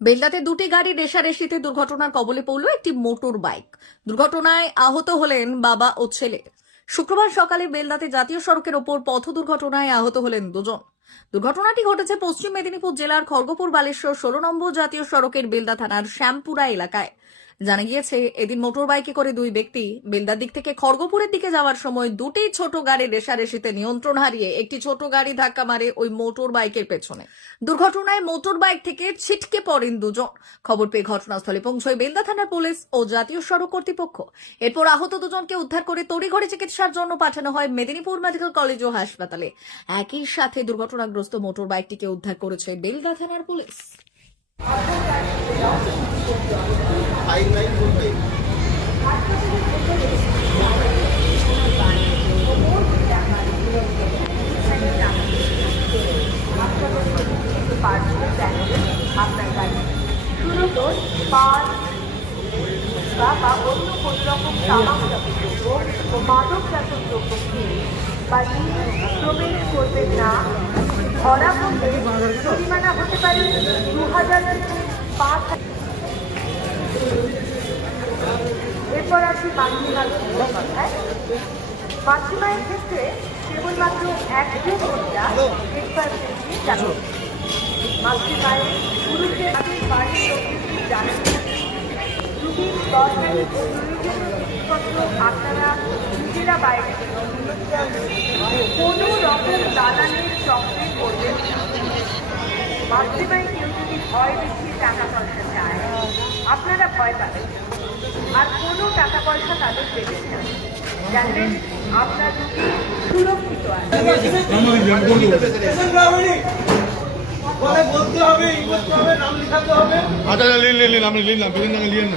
বেলদাতে দুটি গাড়ি রেশারেশিতে দুর্ঘটনার কবলে পড়ল একটি মোটর বাইক দুর্ঘটনায় আহত হলেন বাবা ও ছেলে। শুক্রবার সকালে বেলদাতে জাতীয় সড়কের ওপর পথ দুর্ঘটনায় আহত হলেন দুজন। দুর্ঘটনাটি ঘটেছে পশ্চিম মেদিনীপুর জেলার খড়গপুর বালেশ্বর ষোলো নম্বর জাতীয় সড়কের বেলদা থানার শ্যামপুরা এলাকায়। জানা গিয়েছে, এদিন মোটর বাইকে করে দুই ব্যক্তি বেলদার দিক থেকে খড়গপুরের দিকে যাওয়ার সময় দুটি ছোট গাড়ি রেশারেশিতে নিয়ন্ত্রণ হারিয়ে একটি ছোট গাড়ি ধাক্কা মারে ওই মোটর বাইকের পেছনে। দুর্ঘটনায় মোটর বাইক থেকে ছিটকে পড়েন দুজন। খবর পেয়ে ঘটনাস্থলে পৌঁছয় বেলদা থানার পুলিশ ও জাতীয় সড়ক কর্তৃপক্ষ। এরপর আহত দুজনকে উদ্ধার করে তড়িঘড়ি চিকিৎসার জন্য পাঠানো হয় মেদিনীপুর মেডিকেল কলেজ ও হাসপাতালে। একই সাথে দুর্ঘটনাগ্রস্ত মোটর বাইকটিকে উদ্ধার করেছে বেলদা থানার পুলিশ। আপনার গাড়ি মূলত পান বা অন্য কোনো রকম তামাকজাত দ্রব্য ও মাদকজাত দ্রব্য খেয়ে বা নিয়ে প্রবেশ করবেন না। ধরা পড়লে জরিমানা হতে পারে দু হাজার থেকে পাঁচ হাজার। এরপর আসি মাতৃমায়ের কথায় মাতৃমায়ের ক্ষেত্রে কেবলমাত্র একজন মহিলা এক্সপায়ার মাতৃমায়ের পুরুষের বাড়ির লোকদের জানেন। রুগীর দরকারি আপনারা নিজেরা বাইরে কিনে রকম দালানের চক্রে করবেন না। কেউ যদি ভয় দেখিয়ে টাকা পয়সা চায়। আপনারা ভয় পাবেন। আর কোনো টাকা পয়সা তাদের দেবেন না। জানবেন আপনার রুগী সুরক্ষিত আছে। কথা বলতে হবে ই করতে হবে নাম লিখাতে হবে? আচ্ছা আচ্ছা, লিন লিন লিন আপনি লিন না বিভিন্ন নামে লিন না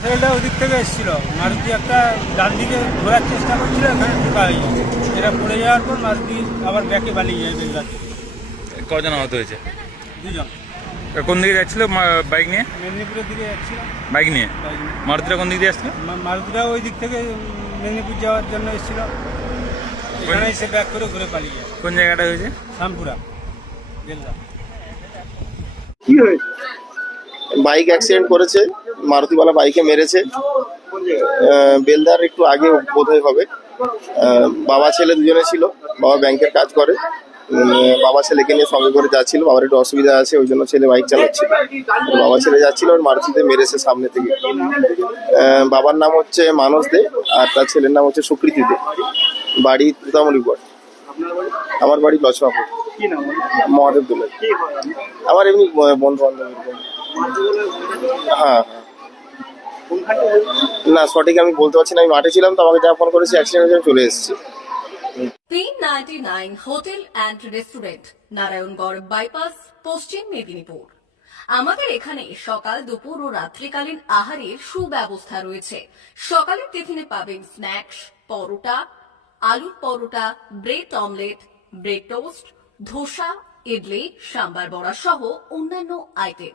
মোটরসাইকেলটা ওদিক থেকে এসেছিল। মারুতি একটা ডান দিকে ঘোরার চেষ্টা করছিল এখানে ঢোকা হয়ে এটা পড়ে যাওয়ার পর মারুতি আবার ব্যাকে পালিয়ে যায় থেকে। কজন আহত হয়েছে? দুজন। কোন দিকে যাচ্ছিল বাইক নিয়ে? মেদিনীপুরের দিকে যাচ্ছিল। বাইক নিয়ে। মারুতিটা কোন দিক দিয়ে আসছিল? মা- মারুতিটা ওই দিক থেকে মেদিনীপুর যাওয়ার জন্য এসেছিল। এখানে এসে ব্যাক করে ঘুরে পালিয়ে যায়। কোন জায়গাটা হয়েছে? শ্যামপুরা বেলদা। বাইক অ্যাক্সিডেন্ট করেছে? মারুতিওয়ালা বাইকে মেরেছে। বেলদার একটু আগে বোধহয় হবে। বাবা ছেলে দুজনে ছিল, বাবা ব্যাংকের কাজ করে। বাবা ছেলেকে নিয়ে সঙ্গে করে যাচ্ছিল, বাবার একটু অসুবিধা আছে, ওই জন্য ছেলে বাইক চালাচ্ছিল। বাবা ছেলে যাচ্ছিল, আর মারুতিতে মেরেছে সামনে থেকে। বাবার নাম হচ্ছে মানস দে, আর তার ছেলের নাম হচ্ছে সুকৃতি দে। বাড়ি তুতামলিগড় আমার বাড়ি লছমাপুর। মহাদেব আমার এমনি বন্ধু বান্ধব হ্যাঁ। না, সঠিক আমি বলতে পারছি না, আমি মাঠে ছিলাম তো আমাকে যা ফোন করেছি অ্যাক্সিডেন্ট হয়েছে চলে এসেছি। তিন ninety nine hotel and restaurant, Narayangarh bypass, Paschim Medinipur. আমাদের এখানে সকাল, দুপুর ও রাত্রিকালীন আহারের সুব্যবস্থা রয়েছে। সকালের টিফিনে পাবেন স্ন্যাক্স, পরোটা, আলুর paratha, bread omelette, bread toast, dosa, idli, sambar vada সহ অন্যান্য আইটেম।